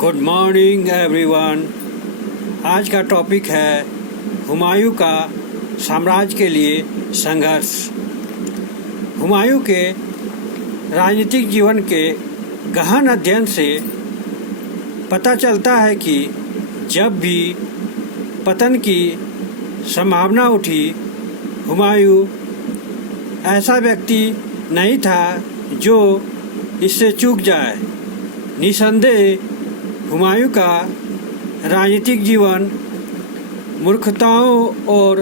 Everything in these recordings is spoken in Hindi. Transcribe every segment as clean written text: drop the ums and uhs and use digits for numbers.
Good morning everyone. आज का टॉपिक है हुमायूं का साम्राज्य के लिए संघर्ष। हुमायूं के राजनीतिक जीवन के गहन अध्ययन से पता चलता है कि जब भी पतन की संभावना उठी, हुमायूं ऐसा व्यक्ति नहीं था जो इससे चूक जाए। निसंदेह हुमायूं का राजनीतिक जीवन मूर्खताओं और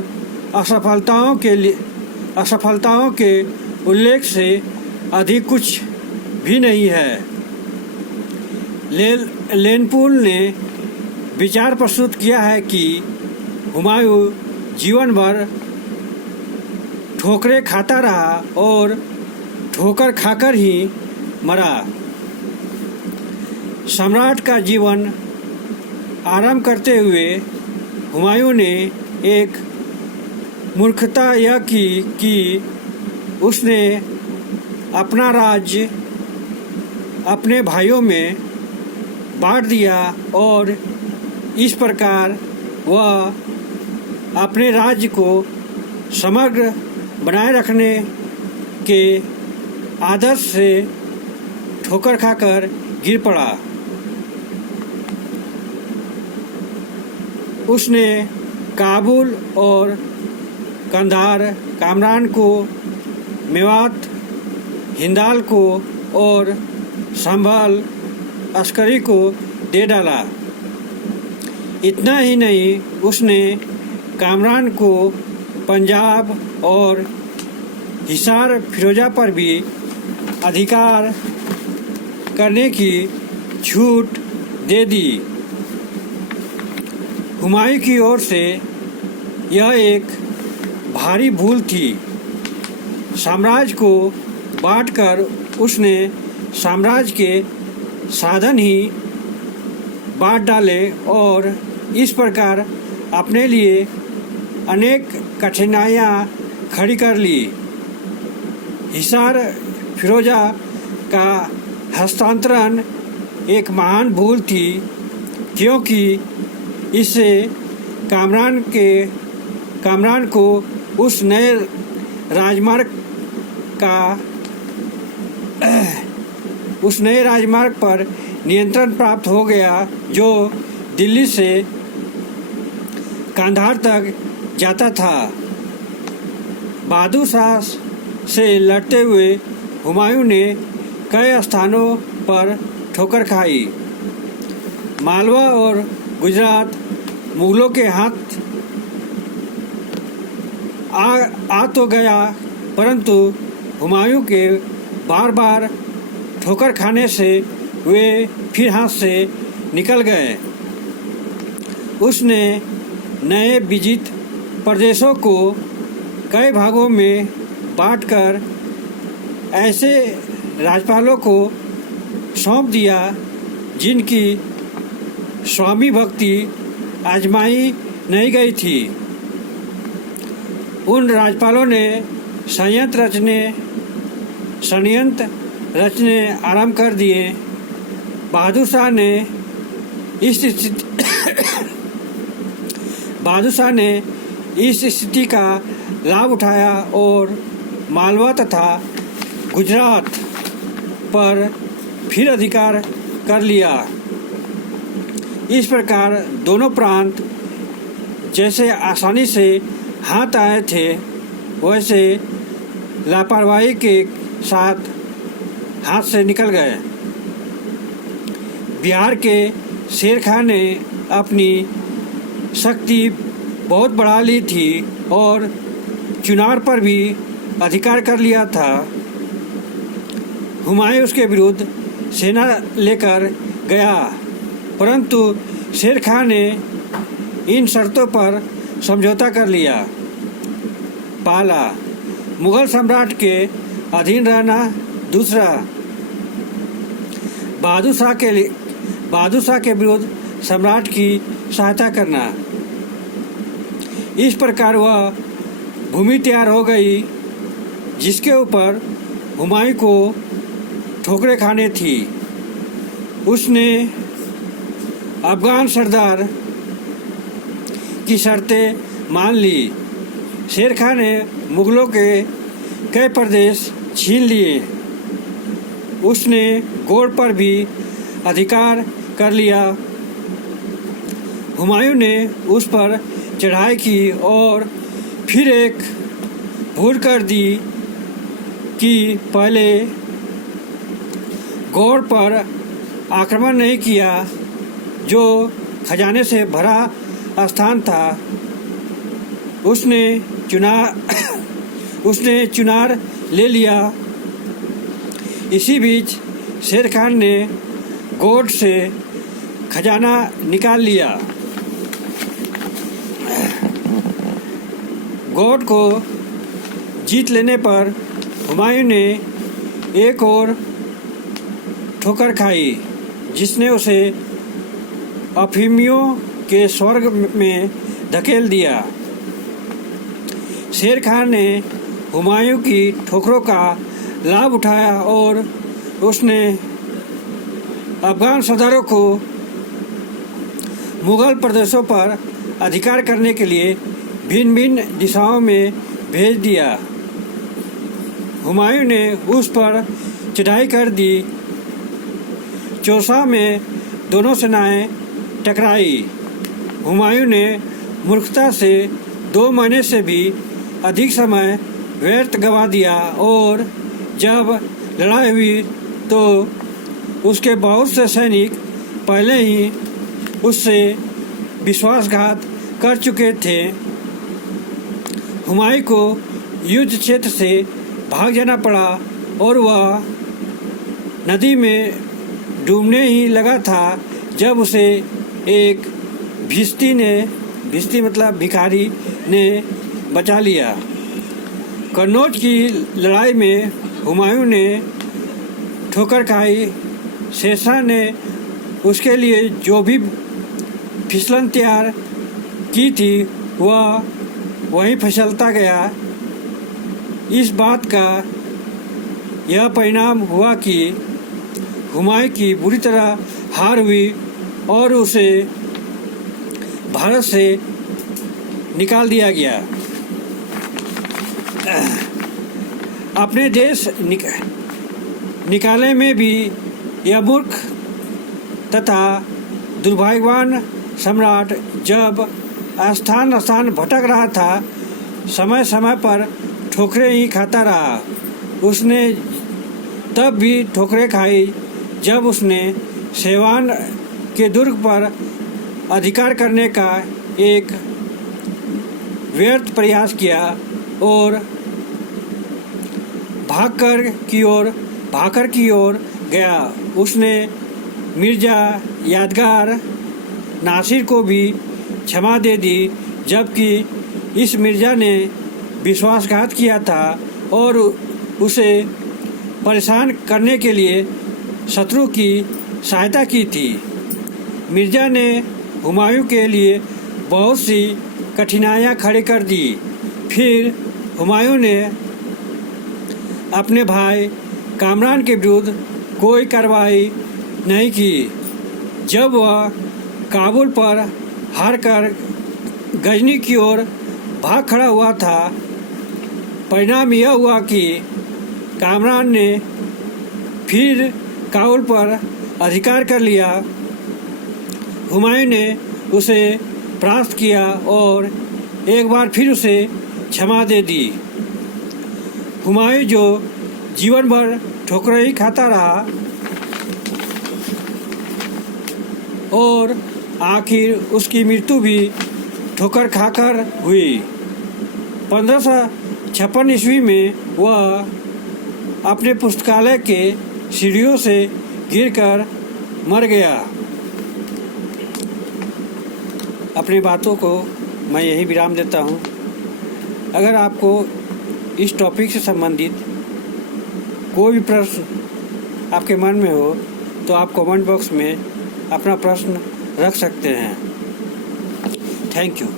असफलताओं के उल्लेख से अधिक कुछ भी नहीं है। लेनपूल ने विचार प्रस्तुत किया है कि हुमायूं जीवन भर ठोकरें खाता रहा और ठोकर खाकर ही मरा। सम्राट का जीवन आरंभ करते हुए हुमायूं ने एक मूर्खता यह की कि उसने अपना राज्य अपने भाइयों में बांट दिया और इस प्रकार वह अपने राज्य को समग्र बनाए रखने के आदर्श से ठोकर खाकर गिर पड़ा। उसने काबुल और कंधार, कामरान को, मेवात, हिंदाल को और संभल अस्करी को दे डाला। इतना ही नहीं, उसने कामरान को पंजाब और हिसार फिरोजा पर भी अधिकार करने की छूट दे दी। हुमायूं की ओर से यह एक भारी भूल थी। साम्राज्य को बांटकर उसने साम्राज्य के साधन ही बांट डाले और इस प्रकार अपने लिए अनेक कठिनाइयाँ खड़ी कर ली। हिसार फिरोजा का हस्तांतरण एक महान भूल थी, क्योंकि इससे कामरान को उस नए राजमार्ग पर नियंत्रण प्राप्त हो गया जो दिल्ली से कांधार तक जाता था। बहादुर शाह से लड़ते हुए हुमायूं ने कई स्थानों पर ठोकर खाई। मालवा और गुजरात मुगलों के हाथ आ तो गया, परंतु हुमायूं के बार बार ठोकर खाने से वे फिर हाथ से निकल गए। उसने नए विजित प्रदेशों को कई भागों में बांटकर ऐसे राज्यपालों को सौंप दिया जिनकी स्वामी भक्ति आजमाई नहीं गई थी। उन राज्यपालों ने षड्यंत्र रचने आरंभ कर दिए। बहादुर शाह ने इस स्थिति का लाभ उठाया और मालवा तथा गुजरात पर फिर अधिकार कर लिया। इस प्रकार दोनों प्रांत जैसे आसानी से हाथ आए थे, वैसे लापरवाही के साथ हाथ से निकल गए। बिहार के शेर खां ने अपनी शक्ति बहुत बढ़ा ली थी और चुनार पर भी अधिकार कर लिया था। हुमायूं उसके विरुद्ध सेना लेकर गया, परंतु शेर खां ने इन शर्तों पर समझौता कर लिया। पहला, मुगल सम्राट के अधीन रहना। दूसरा, बहादुर शाह के विरुद्ध सम्राट की सहायता करना। इस प्रकार वह भूमि तैयार हो गई जिसके ऊपर हुमायूं को ठोकरें खाने थी। उसने अफगान सरदार की शर्तें मान ली। शेर खान ने मुगलों के कई प्रदेश छीन लिए। उसने गौड़ पर भी अधिकार कर लिया। हुमायूं ने उस पर चढ़ाई की और फिर एक भूल कर दी कि पहले गौड़ पर आक्रमण नहीं किया, जो खजाने से भरा स्थान था। उसने चुनार ले लिया। इसी बीच शेर खान ने गौड़ से खजाना निकाल लिया। गौड़ को जीत लेने पर हुमायूं ने एक और ठोकर खाई, जिसने उसे अफीमियों के स्वर्ग में धकेल दिया। शेर खान ने हुमायूं की ठोकरों का लाभ उठाया और उसने अफगान सरदारों को मुगल प्रदेशों पर अधिकार करने के लिए भिन्न भिन्न दिशाओं में भेज दिया। हुमायूं ने उस पर चढ़ाई कर दी। चौसा में दोनों सेनाएं टकराई। हुमायूं ने मूर्खता से 2 महीने से भी अधिक समय व्यर्थ गंवा दिया और जब लड़ाई हुई तो उसके बहुत से सैनिक पहले ही उससे विश्वासघात कर चुके थे। हुमायूं को युद्ध क्षेत्र से भाग जाना पड़ा और वह नदी में डूबने ही लगा था जब उसे एक भिश्ती मतलब भिखारी ने बचा लिया। कन्नौज की लड़ाई में हुमायूं ने ठोकर खाई। शेरशाह ने उसके लिए जो भी फिसलन तैयार की थी वह वहीं फिसलता गया। इस बात का यह परिणाम हुआ कि हुमायूं की बुरी तरह हार हुई और उसे भारत से निकाल दिया गया। अपने देश निकालने में भी यह मूर्ख तथा दुर्भाग्यवान सम्राट जब स्थान स्थान भटक रहा था, समय समय पर ठोकरें ही खाता रहा। उसने तब भी ठोकरें खाई जब उसने सेवान के दुर्ग पर अधिकार करने का एक व्यर्थ प्रयास किया और भागकर की ओर गया। उसने मिर्जा यादगार नासिर को भी क्षमा दे दी, जबकि इस मिर्जा ने विश्वासघात किया था और उसे परेशान करने के लिए शत्रु की सहायता की थी। मिर्जा ने हुमायूं के लिए बहुत सी कठिनाइयां खड़ी कर दी। फिर हुमायूं ने अपने भाई कामरान के विरुद्ध कोई कार्रवाई नहीं की। जब वह काबुल पर हारकर गजनी की ओर भाग खड़ा हुआ था, परिणाम यह हुआ कि कामरान ने फिर काबुल पर अधिकार कर लिया। हुमायूं ने उसे परास्त किया और एक बार फिर उसे क्षमा दे दी। हुमायूं जो जीवन भर ठोकरें ही खाता रहा और आखिर उसकी मृत्यु भी ठोकर खाकर हुई। 1556 ईस्वी में वह अपने पुस्तकालय के सीढ़ियों से गिरकर मर गया। अपनी बातों को मैं यही विराम देता हूँ। अगर आपको इस टॉपिक से संबंधित कोई भी प्रश्न आपके मन में हो तो आप कमेंट बॉक्स में अपना प्रश्न रख सकते हैं। Thank you.